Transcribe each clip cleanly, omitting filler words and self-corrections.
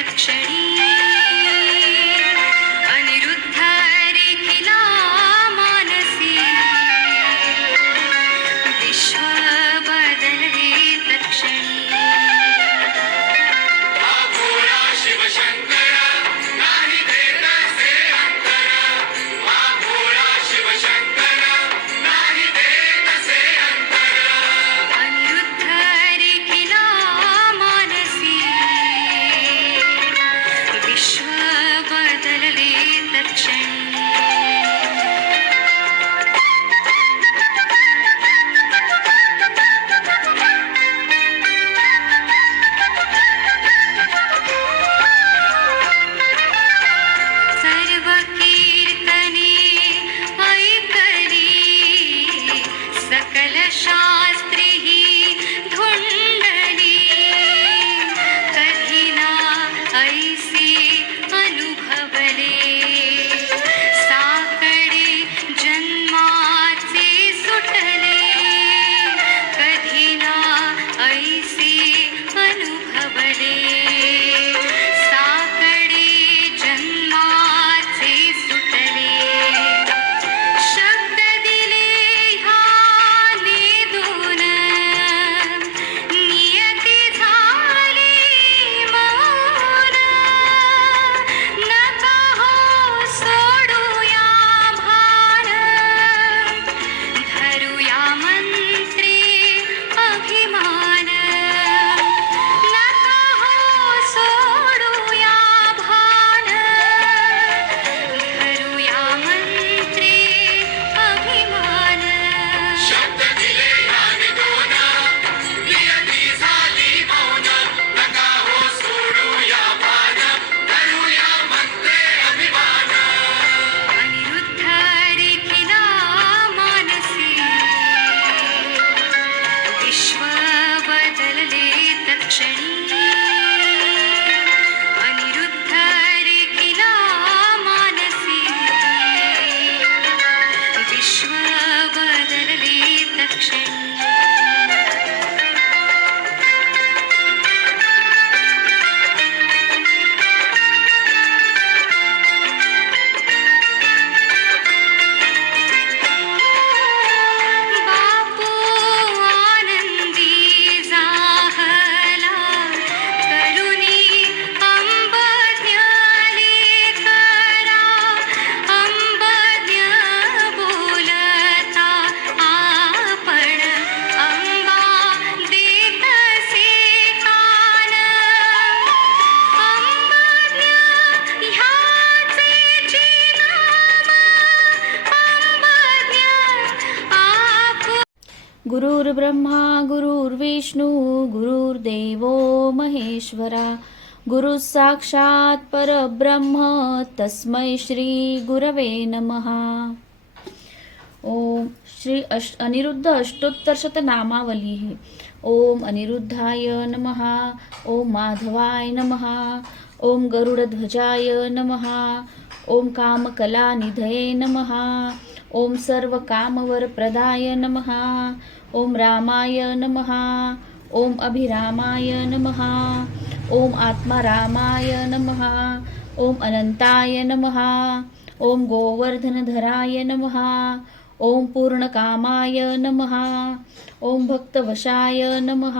तत्क्षणी अनिरुद्ध रेखिला मानसी विश्व बदलले तत्क्षणी गुरुर्ब्रह्मा गुरुर्विष्णू गुरुर्देवो महेश्वरा गुरु साक्षात परब्रह्म तस्मै श्री गुरवे नमः। ओम श्री अनिरुद्ध अष्टोत्तर शतनामावली। ओम अनिरुद्धाय नमः, ओम माधवाय नमः, ओम गरुडध्वजाय नमः, ओम कामकलानिधये नमः, ओम सर्वकामवरप्रदाय नमः, ओम रामाय नमः, ओम अभिरामाय नमः, ओम आत्मारामाय नमः, ओम अनंताय नमः, ओम गोवर्धनधराय नमः, ओम पूर्णकामाय नमः, ओम भक्तवशाय नमः,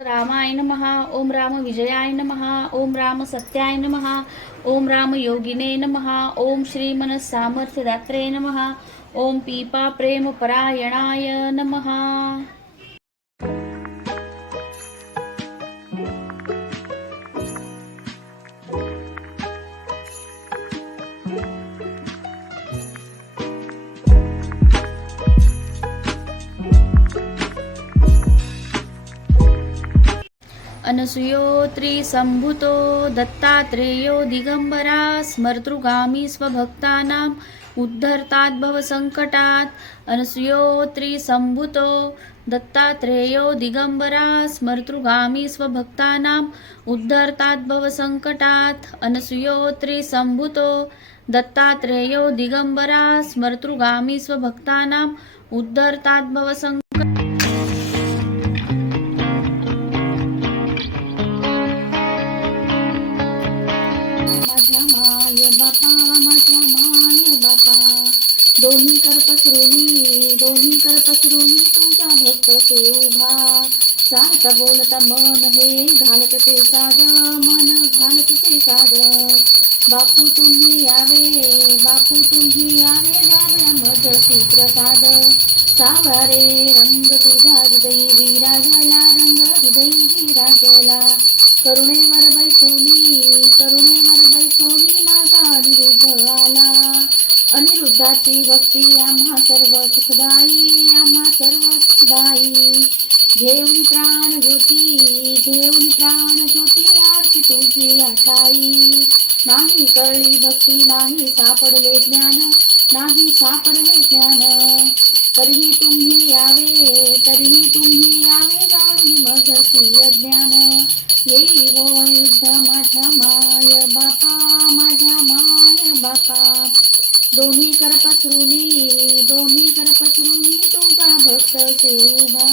रामाय नमः, ओम राम विजयाय नमः, ओम राम सत्याय नमः, ओम राम योगिने नमः, ओम श्री मनस सामर्थ्यदात्रे नमः, ओम पीपा प्रेम परायणाय नमः। अनसूयो त्रिसंभूतो दत्तात्रेयो दिगंबरा स्मर्तृगामी स्वभक्तानां उद्धरताद्भव संकटात्। अनसूयो त्रिसंभूतो दत्तात्रेयो दिगंबरा स्मर्तृगामी स्वभक्तानां उद्धरताद्भव संकटात्। अनसूयो त्रिसंभूतो दत्तात्रेयो दिगंबरा स्मर्तृगामी स्वभक्तानां उद्धरताद्भव संकटात्। कर पसरुनी तुझा भक्त से उभा चालता बोलता मन हे घालत ते साध मन घालत ते साध बापू तुम्ही यावे द्याव्या मजसी प्रसाद सावळा रे रंग तुझा हृदयी विराजला रंग हृदयी विराजला करुणेवर बैसोनी माझा अनिरुद्ध आला अनिरुद्धाची भक्ती आम्हा सर्व सुखदायी घेऊन प्राण ज्योती आरती तुझी आठाई नाही कळली भक्ती नाही सापडले ज्ञान तरीही तुम्ही यावे जाणून मजसी अज्ञान येई वो युद्ध माझ्या माय बापा दोन्ही कर पसरुनी तुझा भक्त से उभा